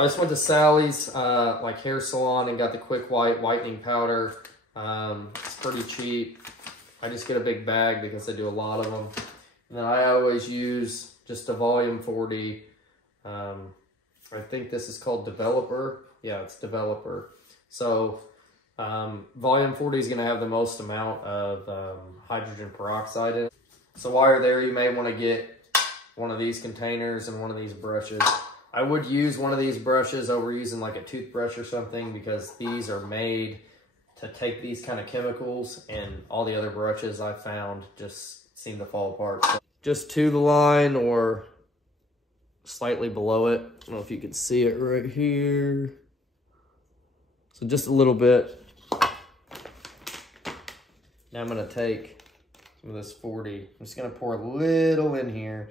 I just went to Sally's like hair salon and got the Quick White whitening powder. It's pretty cheap. I just get a big bag because I do a lot of them. And then I always use just a volume 40. I think this is called Developer. Yeah, it's Developer. So volume 40 is going to have the most amount of hydrogen peroxide in it. So while you're there, you may want to get one of these containers and one of these brushes. I would use one of these brushes over using like a toothbrush or something, because these are made to take these kind of chemicals, and all the other brushes I found just seem to fall apart. So just to the line or slightly below it. I don't know if you can see it right here. So just a little bit. Now I'm gonna take some of this 40. I'm just gonna pour a little in here.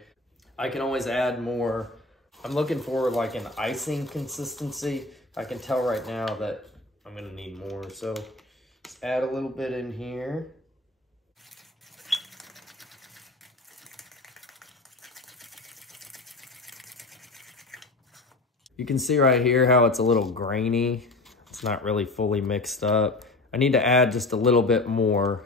I can always add more. I'm looking for like an icing consistency. I can tell right now that I'm gonna need more. So just add a little bit in here. You can see right here how it's a little grainy. It's not really fully mixed up. I need to add just a little bit more.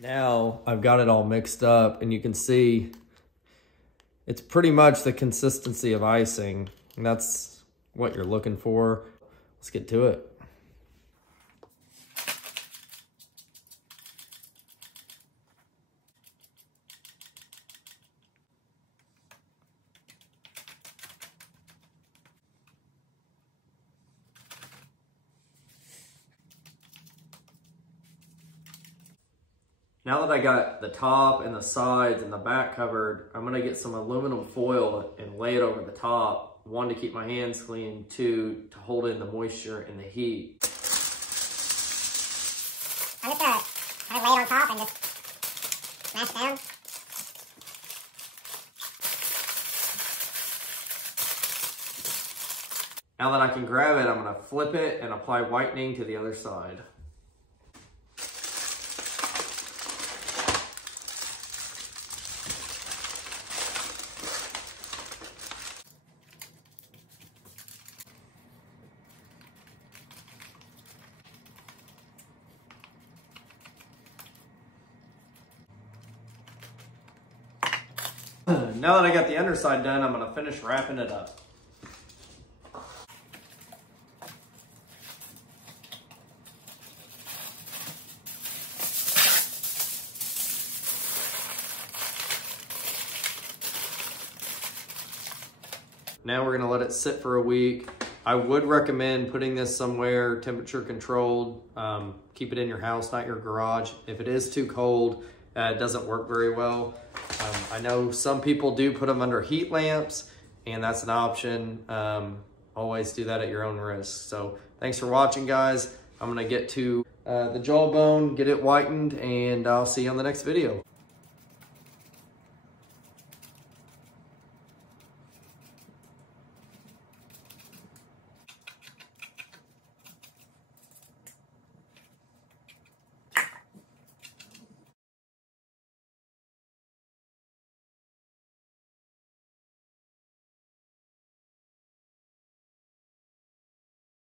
Now I've got it all mixed up, and you can see it's pretty much the consistency of icing, and that's what you're looking for. Let's get to it. Now that I got the top and the sides and the back covered, I'm gonna get some aluminum foil and lay it over the top. One, to keep my hands clean. Two, to hold in the moisture and the heat. I'm just gonna kind of lay it on top and just mash down. Now that I can grab it, I'm gonna flip it and apply whitening to the other side. Now that I got the underside done, I'm gonna finish wrapping it up. Now we're gonna let it sit for a week. I would recommend putting this somewhere temperature controlled. Keep it in your house, not your garage. If it is too cold, it doesn't work very well. I know some people do put them under heat lamps, and that's an option. Always do that at your own risk. So thanks for watching, guys. I'm gonna get to the jawbone, get it whitened, and I'll see you on the next video.